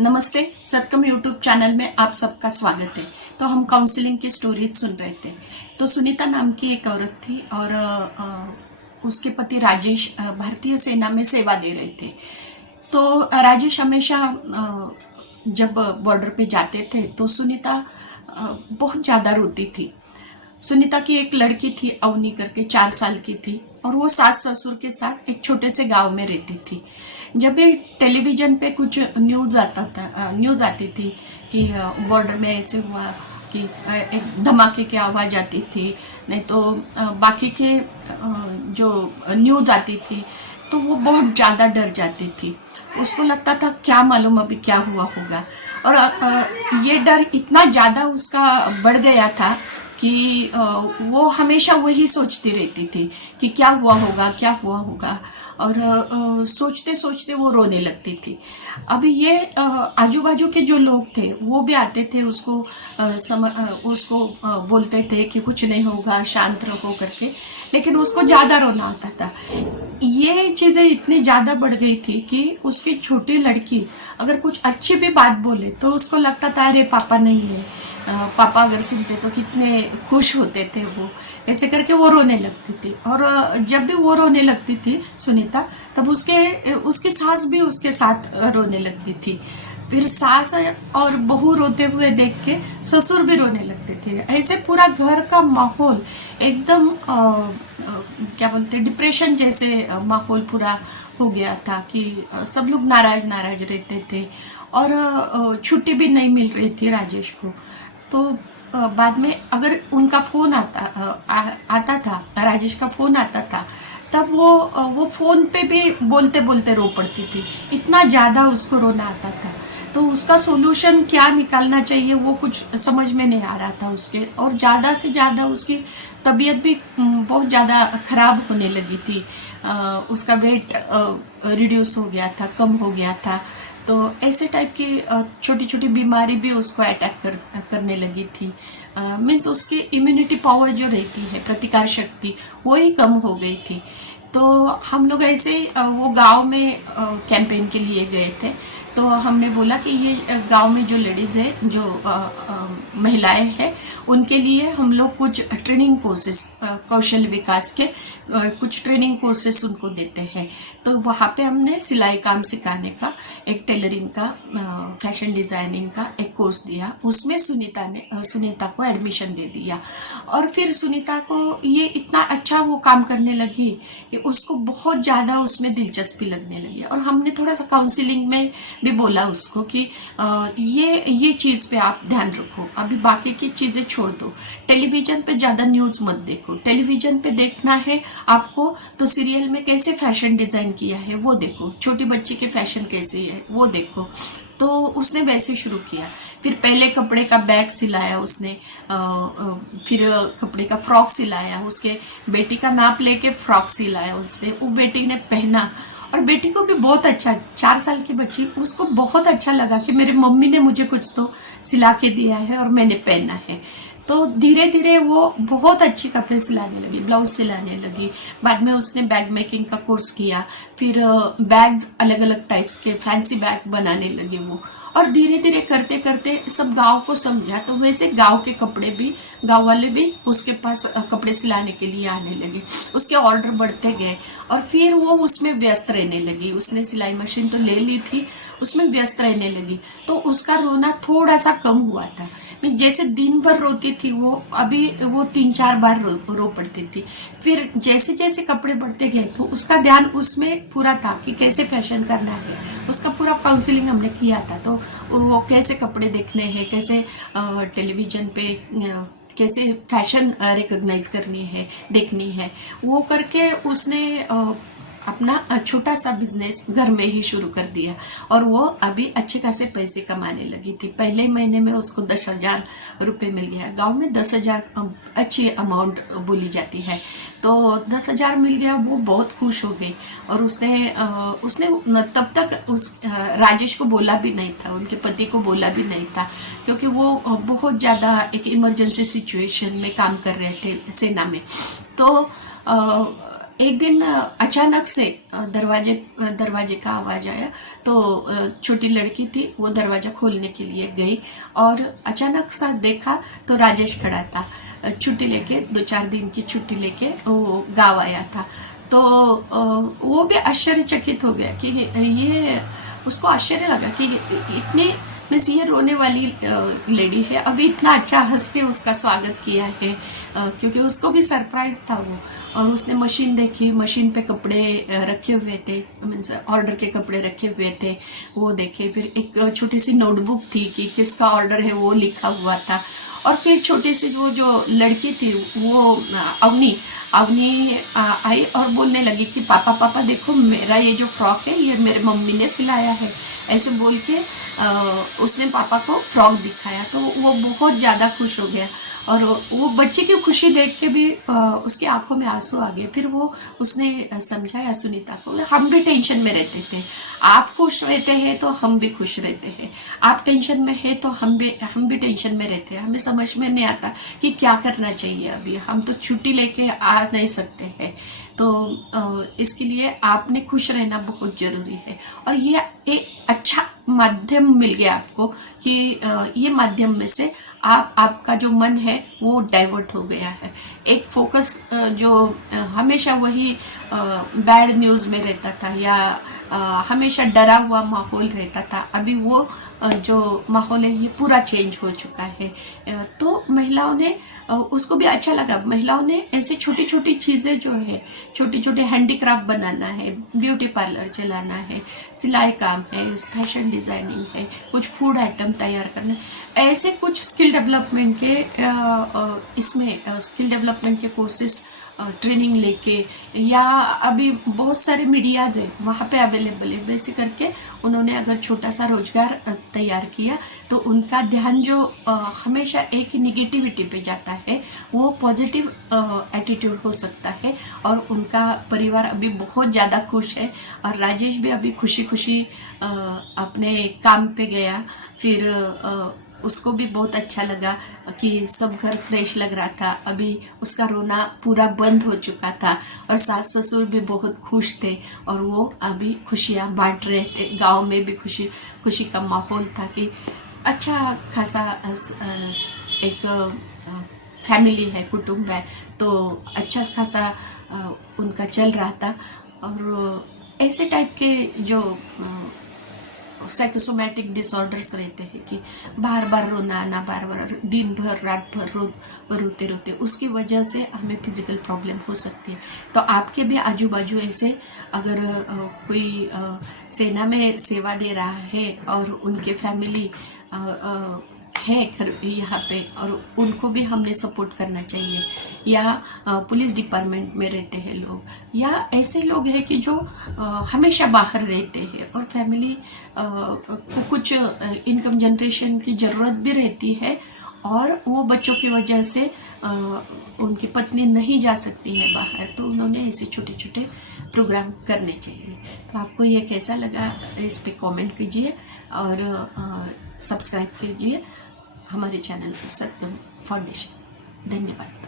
नमस्ते। सतकम YouTube channel में आप सबका स्वागत है। तो हम काउंसलिंग की स्टोरीज सुन रहे थे। तो सुनीता नाम की एक औरत थी और उसके पति राजेश भारतीय सेना में सेवा दे रहे थे। तो राजेश हमेशा जब बॉर्डर पे जाते थे तो सुनीता बहुत ज्यादा रोती थी। सुनीता की एक लड़की थी अवनी करके, 4 साल की थी और वो सास ससुर के साथ एक छोटे से गांव में रहती थी। जब भी टेलीविजन पे कुछ न्यूज आती थी कि बॉर्डर में ऐसे हुआ कि एक धमाके की आवाज आती थी, नहीं तो बाकी के जो न्यूज आती थी तो वो बहुत ज्यादा डर जाती थी। उसको लगता था क्या मालूम अभी क्या हुआ होगा। और ये डर इतना ज्यादा उसका बढ़ गया था कि वो हमेशा वही सोचती रहती थी कि क्या हुआ होगा क्या हुआ होगा। और सोचते सोचते वो रोने लगती थी। अभी ये आजू बाजू के जो लोग थे वो भी आते थे, उसको बोलते थे कि कुछ नहीं होगा, शांत रहो करके, लेकिन उसको ज्यादा रोना आता था। ये चीजें इतनी ज्यादा बढ़ गई थी कि उसकी छोटी लड़की अगर कुछ अच्छी भी बात बोले तो उसको लगता था अरे पापा नहीं है, पापा अगर सुनते तो कितने खुश होते थे। वो ऐसे करके वो रोने लगती थी। और जब भी वो रोने लगती थी सुनीता, तब उसकी सास भी उसके साथ रोने लगती थी। फिर सास और बहू रोते हुए देख के ससुर भी रोने लगते थे। ऐसे पूरा घर का माहौल एकदम क्या बोलते डिप्रेशन जैसे माहौल पूरा हो गया था कि सब लोग नाराज नाराज रहते थे। और छुट्टी भी नहीं मिल रही थी राजेश को। तो बाद में अगर उनका फोन आता था, राजेश का फोन आता था, तब वो फोन पे भी बोलते बोलते रो पड़ती थी। इतना ज्यादा उसको रोना आता था। तो उसका सोल्यूशन क्या निकालना चाहिए वो कुछ समझ में नहीं आ रहा था उसके। और ज्यादा से ज्यादा उसकी तबीयत भी बहुत ज्यादा खराब होने लगी थी। उसका वेट रिड्यूस हो गया था, कम हो गया था। तो ऐसे टाइप की छोटी छोटी बीमारी भी उसको अटैक करने लगी थी। मीन्स उसकी इम्यूनिटी पावर जो रहती है, प्रतिकार शक्ति, वो ही कम हो गई थी। तो हम लोग ऐसे वो गांव में कैंपेन के लिए गए थे। तो हमने बोला कि ये गांव में जो लेडीज है, जो महिलाएं हैं, उनके लिए हम लोग कुछ ट्रेनिंग कोर्सेस, कौशल विकास के कुछ ट्रेनिंग कोर्सेस उनको देते हैं। तो वहां पे हमने सिलाई काम सिखाने का, एक टेलरिंग का, फैशन डिजाइनिंग का एक कोर्स दिया। उसमें सुनीता को एडमिशन दे दिया। और फिर सुनीता को ये इतना अच्छा वो काम करने लगी कि उसको बहुत ज्यादा उसमें दिलचस्पी लगने लगी। और हमने थोड़ा सा काउंसलिंग में भी बोला उसको कि ये चीज पे आप ध्यान रखो, अभी बाकी की चीजें छोड़ दो, टेलीविजन पे ज्यादा न्यूज मत देखो, टेलीविजन पे देखना है आपको तो सीरियल में कैसे फैशन डिजाइन किया है वो देखो, छोटी बच्ची के फैशन कैसे है वो देखो। तो उसने वैसे शुरू किया। फिर पहले कपड़े का बैग सिलाया उसने, फिर कपड़े का फ्रॉक सिलाया, उसके बेटी का नाप लेके फ्रॉक सिलाया उसने, वो बेटी ने पहना। और बेटी को भी बहुत अच्छा, 4 साल की बच्ची, उसको बहुत अच्छा लगा कि मेरे मम्मी ने मुझे कुछ तो सिला के दिया है और मैंने पहना है। तो धीरे धीरे वो बहुत अच्छे कपड़े सिलाने लगी, ब्लाउज सिलाने लगी। बाद में उसने बैग मेकिंग का कोर्स किया। फिर बैग्स अलग अलग टाइप्स के फैंसी बैग बनाने लगी वो। और धीरे धीरे करते करते सब गांव को समझा, तो वैसे गांव के कपड़े भी, गांव वाले भी उसके पास कपड़े सिलाने के लिए आने लगे। उसके ऑर्डर बढ़ते गए और फिर वो उसमें व्यस्त रहने लगी। उसने सिलाई मशीन तो ले ली थी, उसमें व्यस्त रहने लगी। तो उसका रोना थोड़ा सा कम हुआ था। जैसे दिन भर रोती थी वो, अभी वो 3-4 बार रो पड़ती थी। फिर जैसे जैसे कपड़े बढ़ते गए तो उसका ध्यान उसमें पूरा था कि कैसे फैशन करना है। उसका पूरा काउंसलिंग हमने किया था। तो वो कैसे कपड़े देखने हैं, कैसे टेलीविजन पे कैसे फैशन रिकॉग्नाइज करनी है, देखनी है, वो करके उसने अपना छोटा सा बिजनेस घर में ही शुरू कर दिया। और वो अभी अच्छे खासे पैसे कमाने लगी थी। पहले महीने में उसको 10,000 रुपए मिल गया। गांव में 10,000 अच्छी अमाउंट बोली जाती है। तो 10,000 मिल गया, वो बहुत खुश हो गई। और उसने तब तक राजेश को बोला भी नहीं था, उनके पति को बोला भी नहीं था, क्योंकि वो बहुत ज्यादा एक इमरजेंसी सिचुएशन में काम कर रहे थे सेना में। तो एक दिन अचानक से दरवाजे का आवाज आया। तो छोटी लड़की थी, वो दरवाजा खोलने के लिए गई और अचानक सा देखा तो राजेश खड़ा था, छुट्टी लेके, 2-4 दिन की छुट्टी लेके वो गाँव आया था। तो वो भी आश्चर्यचकित हो गया कि ये, उसको आश्चर्य लगा कि इतने मीन्स ये रोने वाली लेडी है, अभी इतना अच्छा हंस के उसका स्वागत किया है, क्योंकि उसको भी सरप्राइज था वो। और उसने मशीन देखी, मशीन पे कपड़े रखे हुए थे, मीन्स ऑर्डर के कपड़े रखे हुए थे, वो देखे। फिर एक छोटी सी नोटबुक थी कि किसका ऑर्डर है वो लिखा हुआ था। और फिर छोटी सी वो जो लड़की थी वो अवनी आई और बोलने लगी कि पापा पापा देखो, मेरा ये जो फ्रॉक है ये मेरे मम्मी ने सिलाया है, ऐसे बोल के उसने पापा को फ्रॉक दिखाया। तो वो बहुत ज्यादा खुश हो गया और वो बच्चे की खुशी देख के भी उसकी आंखों में आंसू आ गए। फिर वो उसने समझाया सुनीता को, हम भी टेंशन में रहते थे, आप खुश रहते हैं तो हम भी खुश रहते हैं, आप टेंशन में है तो हम भी टेंशन में रहते हैं, हमें समझ में नहीं आता कि क्या करना चाहिए, अभी हम तो छुट्टी लेके आ नहीं सकते हैं, तो इसके लिए आपने खुश रहना बहुत जरूरी है। और ये एक अच्छा माध्यम मिल गया आपको कि ये माध्यम में से आपका जो मन है वो डाइवर्ट हो गया है। एक फोकस जो हमेशा वही बैड न्यूज में रहता था या हमेशा डरा हुआ माहौल रहता था, अभी वो जो माहौल है ये पूरा चेंज हो चुका है। तो महिलाओं ने, उसको भी अच्छा लगा, महिलाओं ने ऐसे छोटी छोटी चीजें जो है, छोटे छोटे हैंडीक्राफ्ट बनाना है, ब्यूटी पार्लर चलाना है, सिलाई काम है, फैशन डिजाइनिंग है, कुछ फूड आइटम तैयार करना, ऐसे कुछ स्किल डेवलपमेंट के इसमें स्किल डेवलपमेंट के कोर्सेस ट्रेनिंग लेके, या अभी बहुत सारे मीडियाज है वहाँ पे अवेलेबल है, वैसे करके उन्होंने अगर छोटा सा रोजगार तैयार किया तो उनका ध्यान जो हमेशा एक ही निगेटिविटी पे जाता है वो पॉजिटिव एटीट्यूड हो सकता है और उनका परिवार अभी बहुत ज्यादा खुश है। और राजेश भी अभी खुशी खुशी अपने काम पे गया, फिर उसको भी बहुत अच्छा लगा कि सब घर फ्रेश लग रहा था, अभी उसका रोना पूरा बंद हो चुका था और सास ससुर भी बहुत खुश थे और वो अभी खुशियां बांट रहे थे। गांव में भी खुशी का माहौल था कि अच्छा खासा एक फैमिली है, कुटुंब है, तो अच्छा खासा उनका चल रहा था। और ऐसे टाइप के जो साइकोसोमैटिक डिसऑर्डर्स रहते हैं कि बार बार रोना आना, बार बार दिन भर रात भर रोते रोते, उसकी वजह से हमें फिजिकल प्रॉब्लम हो सकती है। तो आपके भी आजू बाजू ऐसे अगर कोई सेना में सेवा दे रहा है और उनके फैमिली है यहाँ पे, और उनको भी हमने सपोर्ट करना चाहिए, या पुलिस डिपार्टमेंट में रहते हैं लोग, या ऐसे लोग हैं कि जो हमेशा बाहर रहते हैं और फैमिली को कुछ इनकम जनरेशन की जरूरत भी रहती है और वो बच्चों की वजह से उनकी पत्नी नहीं जा सकती है बाहर, तो उन्होंने ऐसे छोटे छोटे प्रोग्राम करने चाहिए। तो आपको ये कैसा लगा इस पे कमेंट कीजिए और सब्सक्राइब कीजिए हमारे चैनल सत्यम फाउंडेशन। धन्यवाद।